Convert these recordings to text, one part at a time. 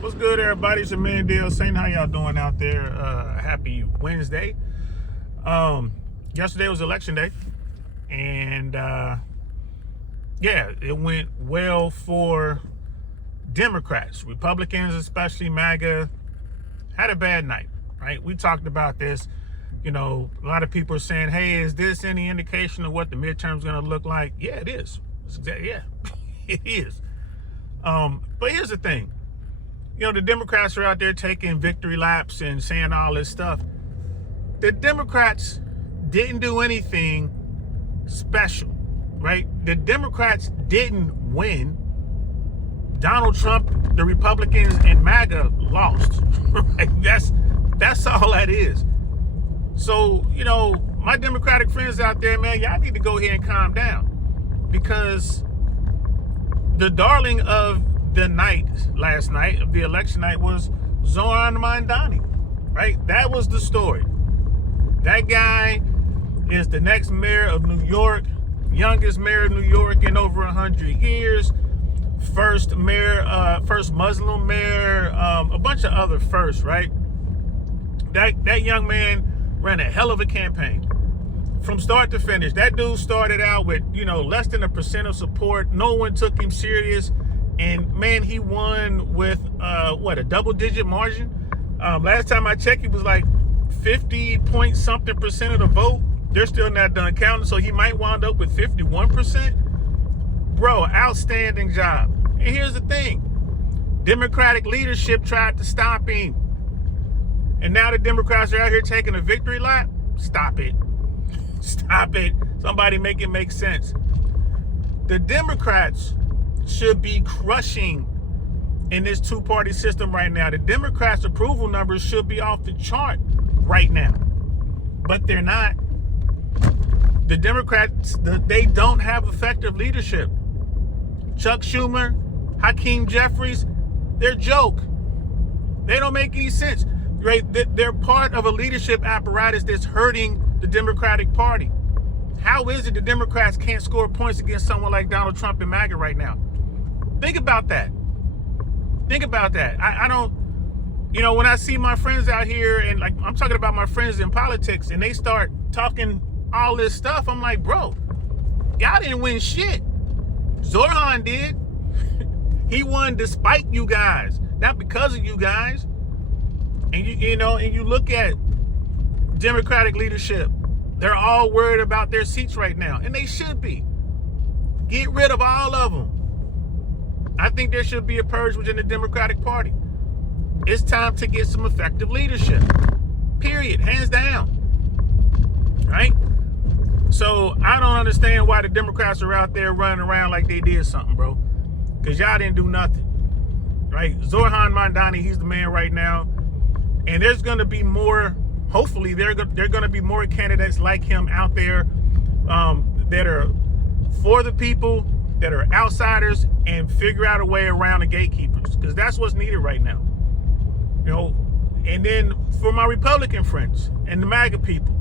What's good, everybody? It's your man Dale saying, how y'all doing out there? Happy Wednesday. Yesterday was election day, and yeah, it went well for Democrats. Republicans, especially MAGA, had a bad night, right? We talked about this. You know, a lot of people are saying, hey, is this any indication of what the midterm is going to look like? Yeah, it is. Yeah, it is. But here's the thing. You know, the Democrats are out there taking victory laps and saying all this stuff. The Democrats didn't do anything special, right? The Democrats didn't win. Donald Trump, the Republicans, and MAGA lost. Right? That's all that is. So, you know, my Democratic friends out there, man, y'all need to go ahead and calm down, because the darling of the night last night, of the election night, was Zohran Mamdani, right? That was the story. That guy is the next mayor of New York, youngest mayor of New York in over 100 years, first mayor, first Muslim mayor, a bunch of other firsts, right? That young man ran a hell of a campaign from start to finish. That dude started out with, you know, less than 1% of support. No one took him serious. And man, he won with a double-digit margin. Last time I checked, he was like 50-point-something% of the vote. They're still not done counting, so he might wind up with 51%. Bro, outstanding job. And here's the thing: Democratic leadership tried to stop him, and now the Democrats are out here taking a victory lap. Stop it! Stop it! Somebody make it make sense. The Democrats should be crushing in this two-party system right now. The Democrats' approval numbers should be off the chart right now, but they're not. The Democrats, they don't have effective leadership. Chuck Schumer, Hakeem Jeffries, they're joke. They don't make any sense, right? They're part of a leadership apparatus that's hurting the Democratic Party. How is it the Democrats can't score points against someone like Donald Trump and MAGA right now? Think about that. Think about that. I don't, you know, when I see my friends out here, and like, I'm talking about my friends in politics, and they start talking all this stuff, I'm like, bro, y'all didn't win shit. Zohran did. He won despite you guys, not because of you guys. And you know, and you look at Democratic leadership, they're all worried about their seats right now, and they should be. Get rid of all of them. I think there should be a purge within the Democratic Party. It's time to get some effective leadership. Period. Hands down. Right? So I don't understand why the Democrats are out there running around like they did something, bro. Because y'all didn't do nothing. Right? Zohran Mamdani, he's the man right now. And there's going to be more, hopefully, there are going to be more candidates like him out there that are for the people, that are outsiders, and figure out a way around the gatekeepers, because that's what's needed right now. You know, and then for my Republican friends and the MAGA people,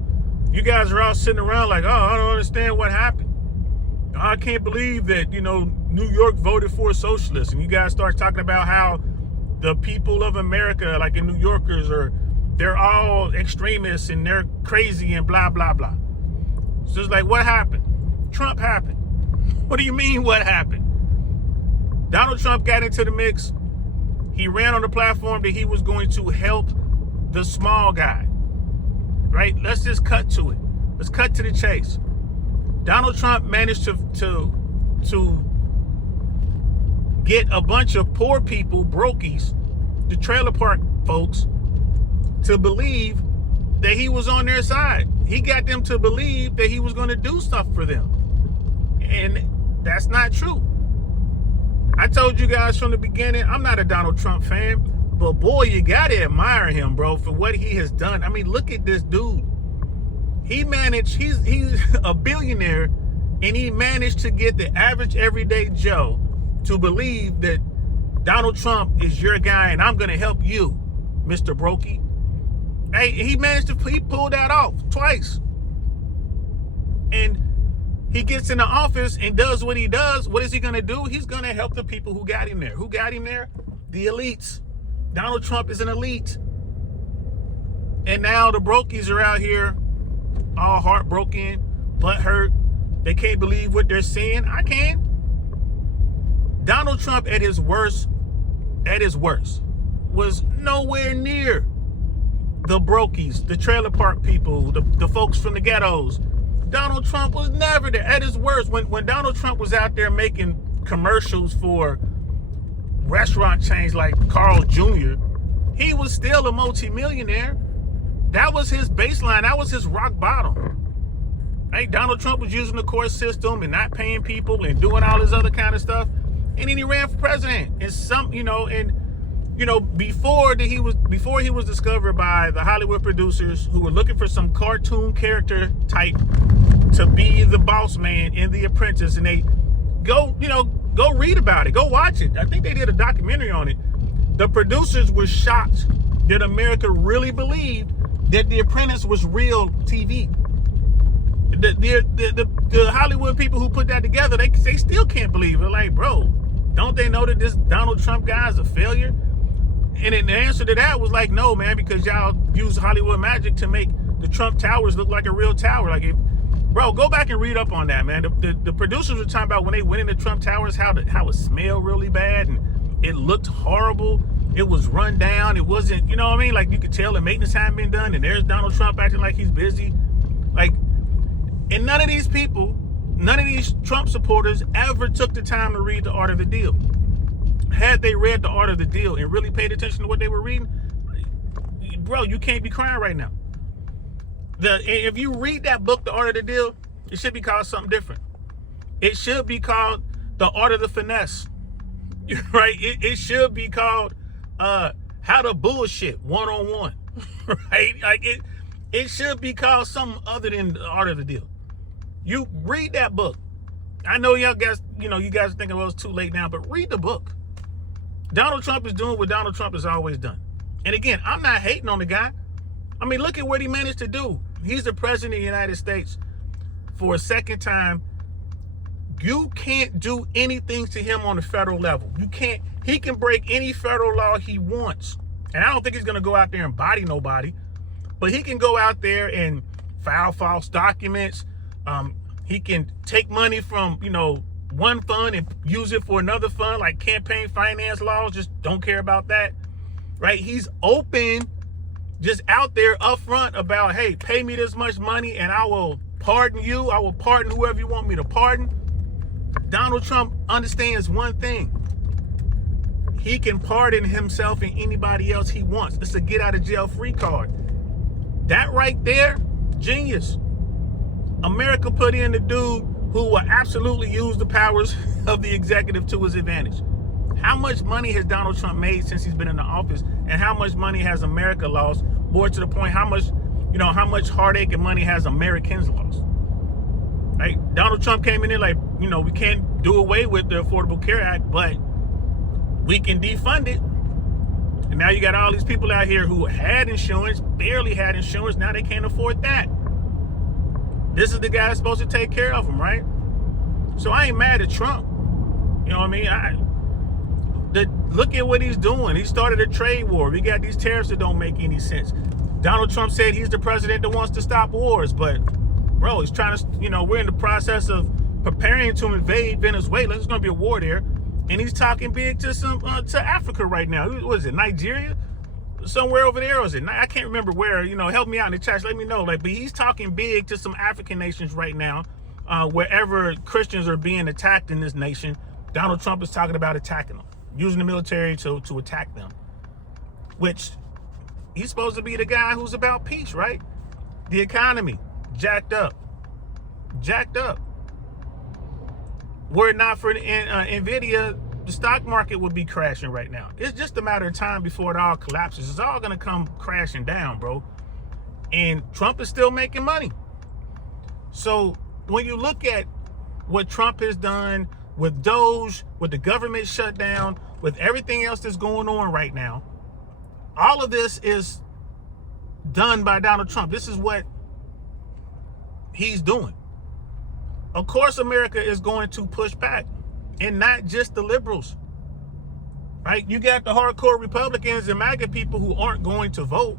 you guys are all sitting around like, oh, I don't understand what happened. I can't believe that, you know, New York voted for a socialist. And you guys start talking about how the people of America, like in New Yorkers, they're all extremists and they're crazy and blah, blah, blah. So it's like, what happened? Trump happened. What do you mean, what happened? Donald Trump got into the mix. He ran on the platform that he was going to help the small guy, right? Let's just cut to it. Let's cut to the chase. Donald Trump managed to get a bunch of poor people, brokies, the trailer park folks, to believe that he was on their side. He got them to believe that he was going to do stuff for them. And that's not true. I told you guys from the beginning, I'm not a Donald Trump fan, but boy, you gotta admire him, bro, for what he has done. I mean, look at this dude. He's a billionaire, and he managed to get the average everyday Joe to believe that Donald Trump is your guy and I'm gonna help you, Mr. Brokey. Hey, he pulled that off twice. And he gets in the office and does what he does. What is he going to do? He's going to help the people who got him there. Who got him there? The elites. Donald Trump is an elite. And now the brokies are out here all heartbroken, butthurt. They can't believe what they're seeing. I can. Donald Trump at his worst, was nowhere near the brokies, the trailer park people, the folks from the ghettos. Donald Trump was never there at his worst. When Donald Trump was out there making commercials for restaurant chains like Carl Jr., he was still a multimillionaire. That was his baseline. That was his rock bottom. Right? Donald Trump was using the court system and not paying people and doing all this other kind of stuff. And then he ran for president. Before he was discovered by the Hollywood producers who were looking for some cartoon character type to be the boss man in The Apprentice, and they go read about it, go watch it. I think they did a documentary on it. The producers were shocked that America really believed that The Apprentice was real TV. The Hollywood people who put that together, they still can't believe it. They're like, bro, don't they know that this Donald Trump guy is a failure? And then the answer to that was like, no, man, because y'all use Hollywood magic to make the Trump Towers look like a real tower. Like, bro, go back and read up on that, man. The producers were talking about when they went into Trump Towers, how it smelled really bad and it looked horrible. It was run down. It wasn't, you know what I mean? Like, you could tell the maintenance hadn't been done, and there's Donald Trump acting like he's busy. Like, and none of these people, none of these Trump supporters ever took the time to read The Art of the Deal. Had they read The Art of the Deal and really paid attention to what they were reading, bro, you can't be crying right now. If you read that book, The Art of the Deal, it should be called something different. It should be called The Art of the Finesse, right? It should be called How to Bullshit One-on-One, right? Like it should be called something other than The Art of the Deal. You read that book. I know y'all guys, you guys are thinking, well, it's too late now, but read the book. Donald Trump is doing what Donald Trump has always done. And again, I'm not hating on the guy. I mean, look at what he managed to do. He's the president of the United States for a second time. You can't do anything to him on the federal level. You can't. He can break any federal law he wants. And I don't think he's going to go out there and body nobody. But he can go out there and file false documents. He can take money from, one fund and use it for another fund, like campaign finance laws. Just don't care about that, right? He's open, just out there upfront about, hey, pay me this much money and I will pardon you. I will pardon whoever you want me to pardon. Donald Trump understands one thing. He can pardon himself and anybody else he wants. It's a get out of jail free card. That right there, genius. America put in the dude who will absolutely use the powers of the executive to his advantage. How much money has Donald Trump made since he's been in the office, and how much money has America lost? More to the point, how much heartache and money has Americans lost? Right? Donald Trump came in there like, we can't do away with the Affordable Care Act, but we can defund it. And now you got all these people out here who had insurance, barely had insurance. Now they can't afford that. This is the guy that's supposed to take care of them, right? So I ain't mad at Trump. You know what I mean? Look at what he's doing. He started a trade war. We got these tariffs that don't make any sense. Donald Trump said he's the president that wants to stop wars, but bro, he's trying to, we're in the process of preparing to invade Venezuela. There's going to be a war there. And he's talking big to to Africa right now. What is it, Nigeria? Somewhere over there, or is it? I can't remember where. Help me out in the chat. Let me know. But he's talking big to some African nations right now, wherever Christians are being attacked in this nation. Donald Trump is talking about attacking them, using the military to attack them. Which he's supposed to be the guy who's about peace, right? The economy jacked up. Were it not for Nvidia, the stock market would be crashing right now. It's just a matter of time before it all collapses. It's all going to come crashing down, bro. And Trump is still making money. So when you look at what Trump has done with Doge, with the government shutdown, with everything else that's going on right now, all of this is done by Donald Trump. This is what he's doing. Of course, America is going to push back. And not just the liberals, right? You got the hardcore Republicans and MAGA people who aren't going to vote.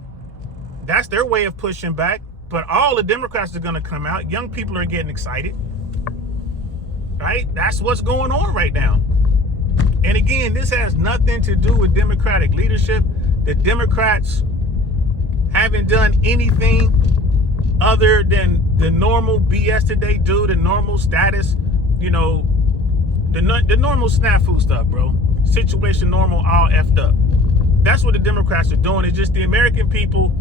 That's their way of pushing back. But all the Democrats are going to come out. Young people are getting excited, right? That's what's going on right now. And again, this has nothing to do with Democratic leadership. The Democrats haven't done anything other than the normal BS that they do, the normal status, you know, the normal snafu stuff, bro. Situation normal, all effed up. That's what the Democrats are doing. It's just the American people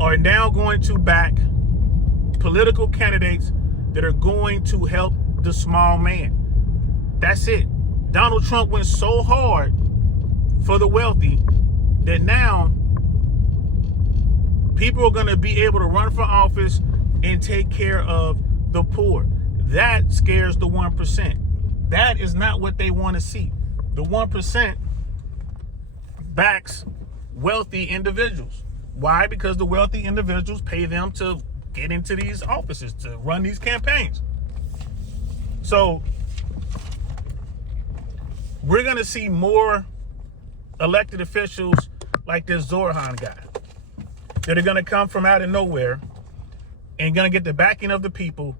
are now going to back political candidates that are going to help the small man. That's it. Donald Trump went so hard for the wealthy that now people are going to be able to run for office and take care of the poor. That scares the 1%. That is not what they want to see. The 1% backs wealthy individuals. Why? Because the wealthy individuals pay them to get into these offices, to run these campaigns. So we're going to see more elected officials like this Zorhan guy that are going to come from out of nowhere and going to get the backing of the people,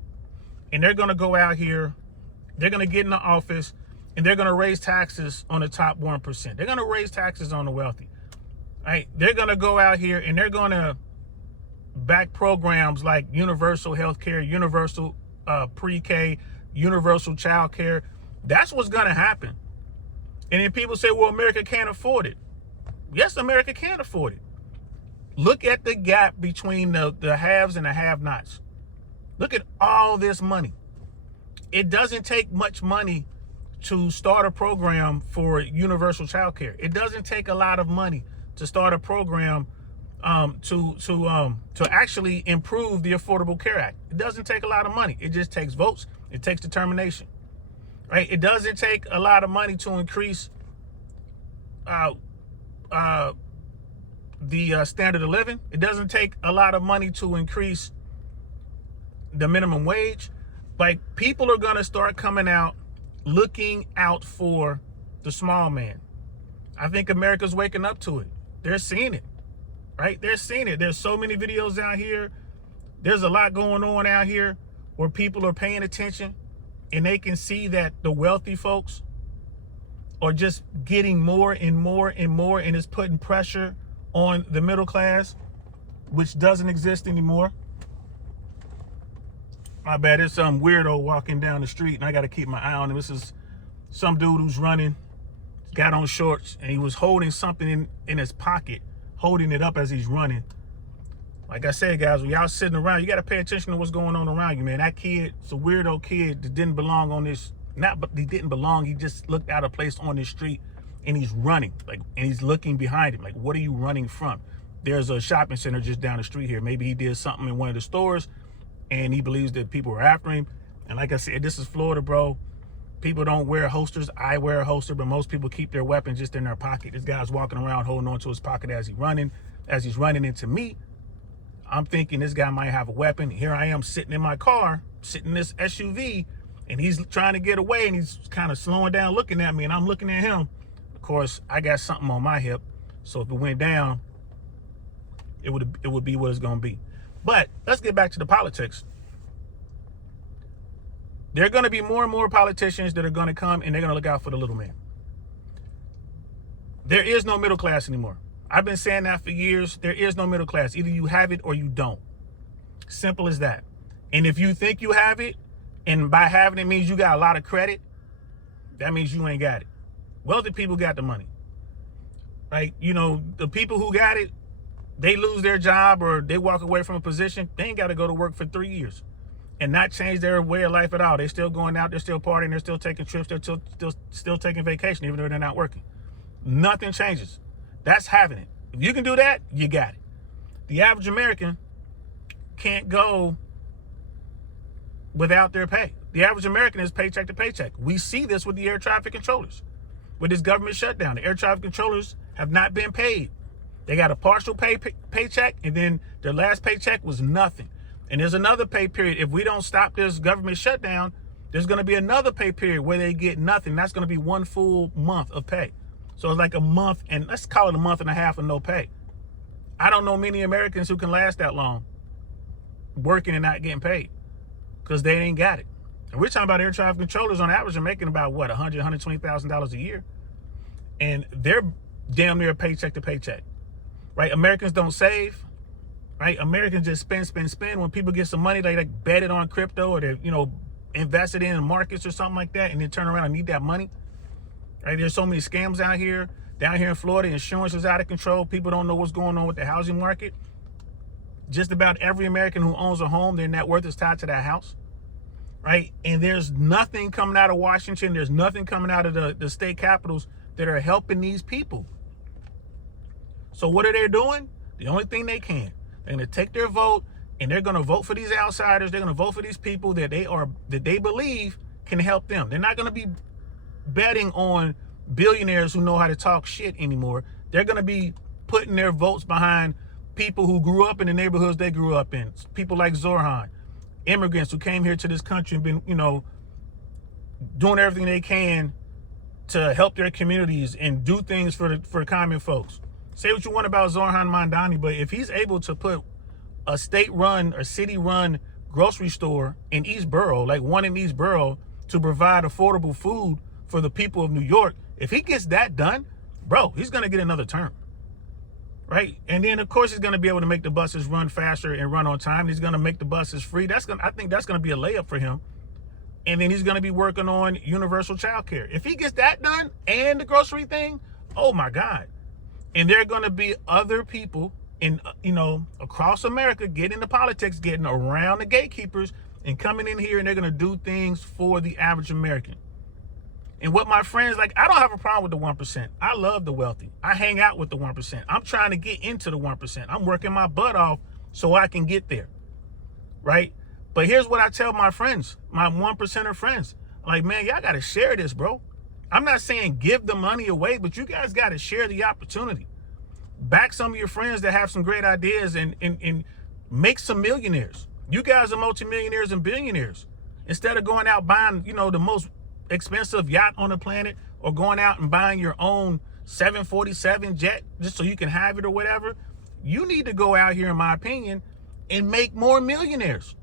and they're going to go out here, they're going to get in the office, and they're going to raise taxes on the top 1%. They're going to raise taxes on the wealthy. Right? They're going to go out here and they're going to back programs like universal health care, universal pre-K, universal child care. That's what's going to happen. And then people say, well, America can't afford it. Yes, America can afford it. Look at the gap between the haves and the have-nots. Look at all this money. It doesn't take much money to start a program for universal child care. It doesn't take a lot of money to start a program to actually improve the Affordable Care Act. It doesn't take a lot of money. It just takes votes. It takes determination. Right? It doesn't take a lot of money to increase the standard of living. It doesn't take a lot of money to increase the minimum wage. Like, people are going to start coming out looking out for the small man. I think America's waking up to it. They're seeing it, right? They're seeing it. There's so many videos out here. There's a lot going on out here where people are paying attention, and they can see that the wealthy folks are just getting more and more and more, and it's putting pressure on the middle class, which doesn't exist anymore. My bad, there's some weirdo walking down the street, and I got to keep my eye on him. This is some dude who's running, got on shorts, and he was holding something in his pocket, holding it up as he's running. Like I said, guys, when y'all sitting around, you got to pay attention to what's going on around you, man. That kid, it's a weirdo kid that didn't belong on this, but he didn't belong. He just looked out of place on this street, and he's running, and he's looking behind him. Like, what are you running from? There's a shopping center just down the street here. Maybe he did something in one of the stores, and he believes that people are after him. And like I said, this is Florida, bro. People don't wear holsters. I wear a holster, but most people keep their weapons just in their pocket. This guy's walking around holding on to his pocket as he's running into me. I'm thinking this guy might have a weapon. Here I am sitting in my car, sitting in this SUV, and he's trying to get away, and he's kind of slowing down, looking at me, and I'm looking at him. Of course, I got something on my hip, so if it went down, it would be what it's going to be. But let's get back to the politics. There are going to be more and more politicians that are going to come, and they're going to look out for the little man. There is no middle class anymore. I've been saying that for years. There is no middle class. Either you have it or you don't. Simple as that. And if you think you have it, and by having it means you got a lot of credit, that means you ain't got it. Wealthy people got the money. Right? You know, the people who got it, they lose their job or they walk away from a position, they ain't got to go to work for 3 years and not change their way of life at all. They're still going out, they're still partying, they're still taking trips, they're still taking vacation, even though they're not working. Nothing changes. That's having it. If you can do that, you got it. The average American can't go without their pay. The average American is paycheck to paycheck. We see this with the air traffic controllers. With this government shutdown, the air traffic controllers have not been paid. They got a partial paycheck, and then their last paycheck was nothing. And there's another pay period. If we don't stop this government shutdown, there's going to be another pay period where they get nothing. That's going to be one full month of pay. So it's like a month, and let's call it a month and a half of no pay. I don't know many Americans who can last that long working and not getting paid because they ain't got it. And we're talking about air traffic controllers on average are making about what, $100,000, $120,000 a year. And they're damn near paycheck to paycheck, right? Americans don't save, right? Americans just spend. When people get some money, they like bet it on crypto or they, invest it in markets or something like that, and then turn around and need that money, right? There's so many scams out here. Down here in Florida, insurance is out of control. People don't know what's going on with the housing market. Just about every American who owns a home, their net worth is tied to that house, right? And there's nothing coming out of Washington. There's nothing coming out of the state capitals that are helping these people. So what are they doing? The only thing they can. They're going to take their vote, and they're going to vote for these outsiders. They're going to vote for these people that they believe can help them. They're not going to be betting on billionaires who know how to talk shit anymore. They're going to be putting their votes behind people who grew up in the neighborhoods they grew up in. People like Zorhan, immigrants who came here to this country and been, doing everything they can to help their communities and do things for common folks. Say what you want about Zorhan Mandani, but if he's able to put a state-run or city-run grocery store in East Borough, like one in East Borough, to provide affordable food for the people of New York, if he gets that done, bro, he's going to get another term, right? And then, of course, he's going to be able to make the buses run faster and run on time. He's going to make the buses free. I think that's going to be a layup for him. And then he's going to be working on universal child care. If he gets that done and the grocery thing, oh, my God. And there are going to be other people in, across America getting into politics, getting around the gatekeepers and coming in here, and they're going to do things for the average American. And what my friends like, I don't have a problem with the 1%. I love the wealthy. I hang out with the 1%. I'm trying to get into the 1%. I'm working my butt off so I can get there, right? But here's what I tell my friends, my 1%er friends. I'm like, man, y'all got to share this, bro. I'm not saying give the money away, but you guys got to share the opportunity. Back some of your friends that have some great ideas and make some millionaires. You guys are multimillionaires and billionaires. Instead of going out buying, the most expensive yacht on the planet, or going out and buying your own 747 jet just so you can have it or whatever, you need to go out here, in my opinion, and make more millionaires.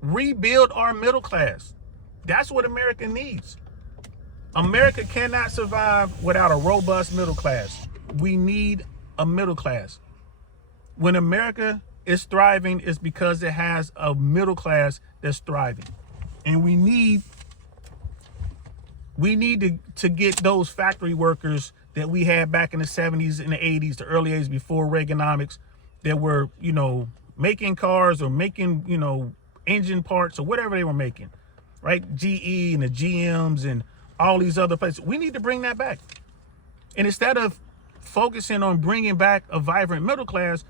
Rebuild our middle class. That's what America needs. America cannot survive without a robust middle class. We need a middle class. When America is thriving, it's because it has a middle class that's thriving. And we need to get those factory workers that we had back in the 70s and the 80s, the early 80s before Reaganomics, that were, making cars or making, engine parts or whatever they were making, right? GE and the GMs and all these other places. We need to bring that back. And instead of focusing on bringing back a vibrant middle class,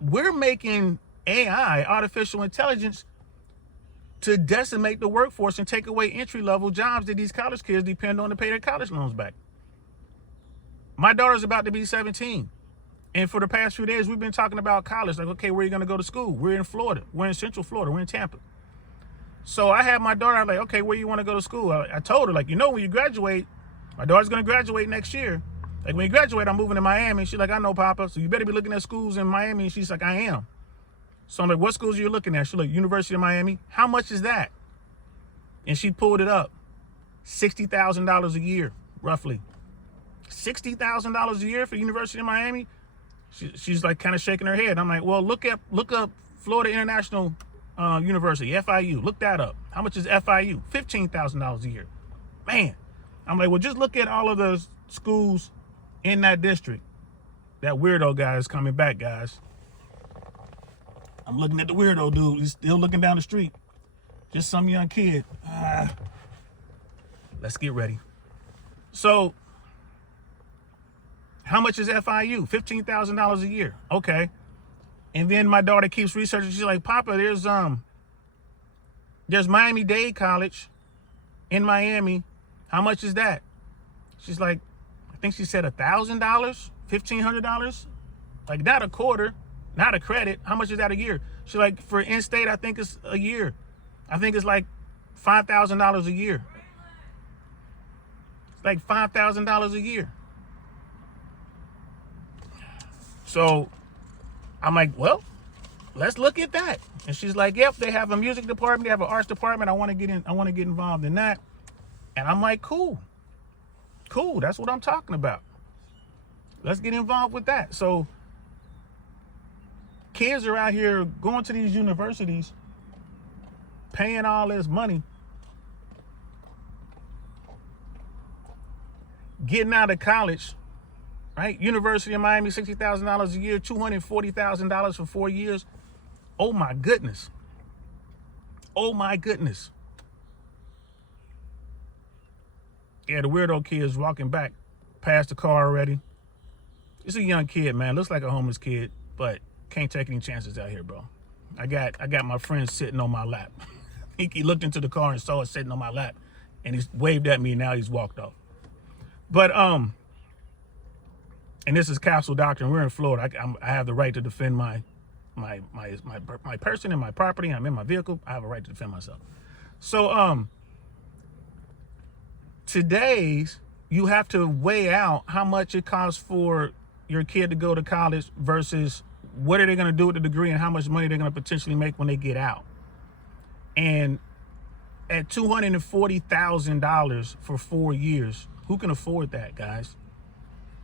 we're making AI, artificial intelligence, to decimate the workforce and take away entry-level jobs that these college kids depend on to pay their college loans back. My daughter's about to be 17. And for the past few days, we've been talking about college. Like, okay, where are you going to go to school? We're in Florida. We're in Central Florida. We're in Tampa. So I had my daughter, I'm like, okay, where you want to go to school? I told her, like, when you graduate, my daughter's going to graduate next year. Like, when you graduate, I'm moving to Miami. She's like, I know, Papa. So you better be looking at schools in Miami. And she's like, I am. So I'm like, what schools are you looking at? She's like, University of Miami. How much is that? And she pulled it up. $60,000 a year, roughly. $60,000 a year for University of Miami? She's like kind of shaking her head. I'm like, well, look up Florida International University, FIU. Look that up. How much is FIU? $15,000 a year. Man. I'm like, well, just look at all of the schools in that district. That weirdo guy is coming back, guys. I'm looking at the weirdo dude. He's still looking down the street. Just some young kid. Let's get ready. So, how much is FIU? $15,000 a year. Okay. And then my daughter keeps researching. She's like, Papa, there's Miami-Dade College in Miami. How much is that? She's like, I think she said $1,000, $1,500. Like, not a quarter. Not a credit. How much is that a year? She's like, for in-state, I think it's a year. I think it's like $5,000 a year. like $5,000 a year. So I'm like, well, let's look at that. And she's like, yep, they have a music department, they have an arts department. I want to get involved in that. And I'm like, cool. That's what I'm talking about. Let's get involved with that. So kids are out here going to these universities, paying all this money, getting out of college, right? University of Miami, $60,000 a year, $240,000 for 4 years. Oh my goodness. Yeah, the weirdo kid is walking back past the car already. It's a young kid, man. Looks like a homeless kid, but can't take any chances out here, bro. I got my friend sitting on my lap. He looked into the car and saw it sitting on my lap, and he waved at me, and now he's walked off. But and this is Castle Doctrine. We're in Florida. I have the right to defend my person and my property. I'm in my vehicle. I have a right to defend myself. So today's, you have to weigh out how much it costs for your kid to go to college versus what are they going to do with the degree and how much money they're going to potentially make when they get out. And at $240,000 for 4 years, who can afford that, guys?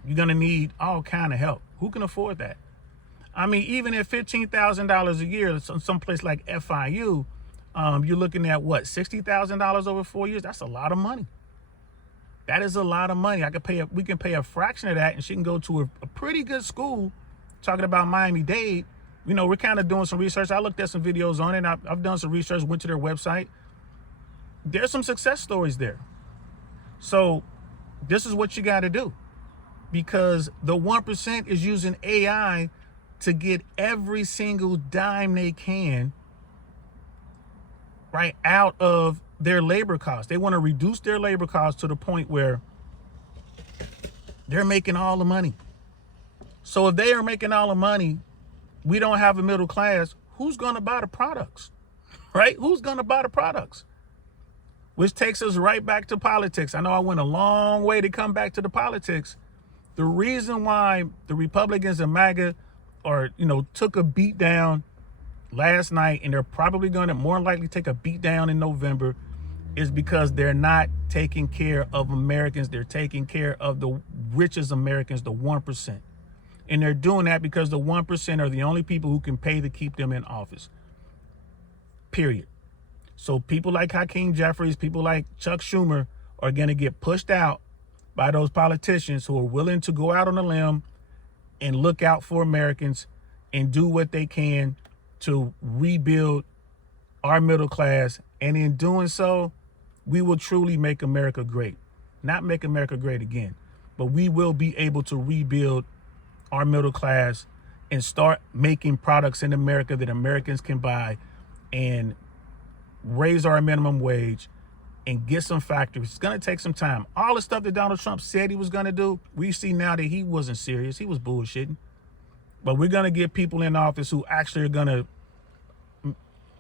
You're going to need all kind of help. Who can afford that? I mean, even at $15,000 a year, someplace like FIU, you're looking at what, $60,000 over 4 years? That's a lot of money. That is a lot of money. We can pay a fraction of that, and she can go to a pretty good school. Talking about Miami-Dade, you know, we're kind of doing some research. I looked at some videos on it. I've done some research, went to their website. There's some success stories there. So this is what you got to do, because the 1% is using AI to get every single dime they can, right, out of their labor costs. They want to reduce their labor costs to the point where they're making all the money. So if they are making all the money, we don't have a middle class. Who's going to buy the products, right? Who's going to buy the products? Which takes us right back to politics. I know I went a long way to come back to the politics. The reason why the Republicans and MAGA took a beat down last night, and they're probably going to more likely take a beat down in November, is because they're not taking care of Americans. They're taking care of the richest Americans, the 1%. And they're doing that because the 1% are the only people who can pay to keep them in office. Period. So people like Hakeem Jeffries, people like Chuck Schumer are going to get pushed out by those politicians who are willing to go out on a limb and look out for Americans and do what they can to rebuild our middle class. And in doing so, we will truly make America great. Not make America great again, but we will be able to rebuild our middle class and start making products in America that Americans can buy, and raise our minimum wage and get some factories. It's going to take some time. All the stuff that Donald Trump said he was going to do, we see now that he wasn't serious. He was bullshitting. But we're going to get people in office who actually are going to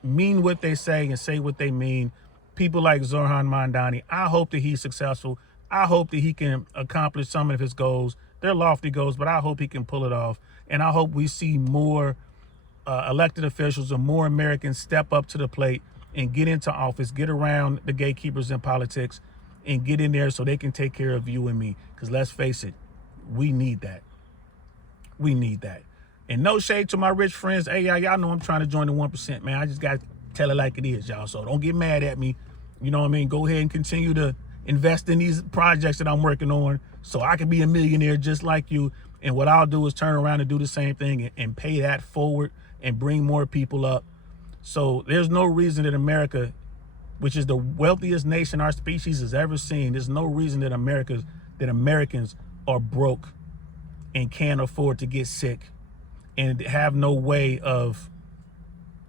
mean what they say and say what they mean. People like Zoran Mandani. I hope that he's successful. I hope that he can accomplish some of his goals. They're lofty goals, but I hope he can pull it off. And I hope we see more elected officials or more Americans step up to the plate and get into office, get around the gatekeepers in politics, and get in there so they can take care of you and me. Because let's face it, we need that. We need that. And no shade to my rich friends. Hey, y'all know I'm trying to join the 1%, man. I just got to tell it like it is, y'all. So don't get mad at me. You know what I mean? Go ahead and continue to invest in these projects that I'm working on so I can be a millionaire just like you. And what I'll do is turn around and do the same thing and pay that forward and bring more people up. So there's no reason that America, which is the wealthiest nation our species has ever seen, there's no reason that Americans are broke and can't afford to get sick and have no way of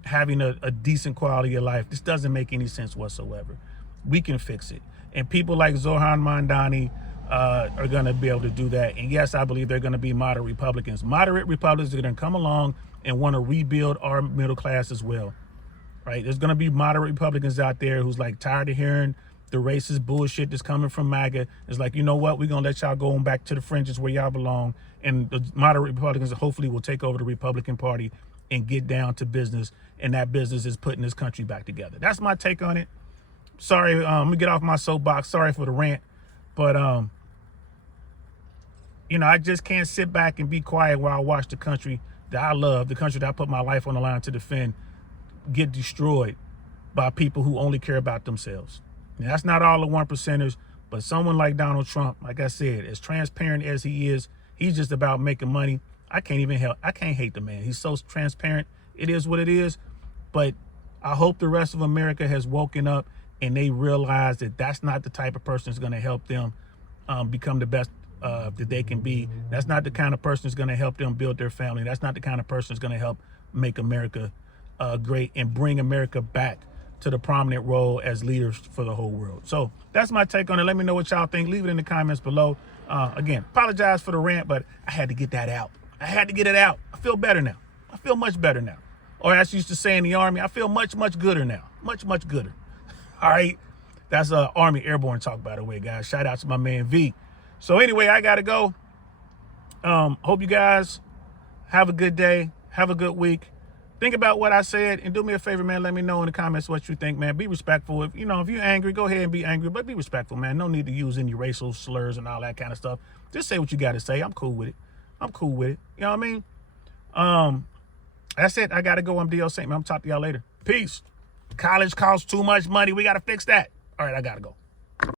having a decent quality of life. This doesn't make any sense whatsoever. We can fix it. And people like Zoran Mandani are going to be able to do that. And yes, I believe they're going to be moderate Republicans. Moderate Republicans are going to come along and want to rebuild our middle class as well, right? There's going to be moderate Republicans out there who's like tired of hearing the racist bullshit that's coming from MAGA. It's like, you know what? We're going to let y'all go on back to the fringes where y'all belong. And the moderate Republicans hopefully will take over the Republican Party and get down to business. And that business is putting this country back together. That's my take on it. Sorry, let me get off my soapbox. Sorry for the rant. But, you know, I just can't sit back and be quiet while I watch the country that I love, the country that I put my life on the line to defend, get destroyed by people who only care about themselves. Now, that's not all the 1%ers, but someone like Donald Trump, like I said, as transparent as he is, he's just about making money. I can't hate the man. He's so transparent. It is what it is. But I hope the rest of America has woken up and they realize that that's not the type of person that's going to help them become the best that they can be. That's not the kind of person that's going to help them build their family. That's not the kind of person that's going to help make America great and bring America back to the prominent role as leaders for the whole world. So that's my take on it. Let me know what y'all think. Leave it in the comments below. Again, apologize for the rant, but I had to get that out. I had to get it out. I feel better now. I feel much better now. Or as I used to say in the Army, I feel much, much gooder now. Much, much gooder. All right. That's Army Airborne talk, by the way, guys. Shout out to my man V. So anyway, I got to go. Hope you guys have a good day. Have a good week. Think about what I said and do me a favor, man. Let me know in the comments what you think, man. Be respectful. If you're angry, go ahead and be angry, but be respectful, man. No need to use any racial slurs and all that kind of stuff. Just say what you got to say. I'm cool with it. I'm cool with it. You know what I mean? That's it. I got to go. I'm D.L. Saint, man. I'm talk to y'all later. Peace. College costs too much money. We got to fix that. All right, I got to go.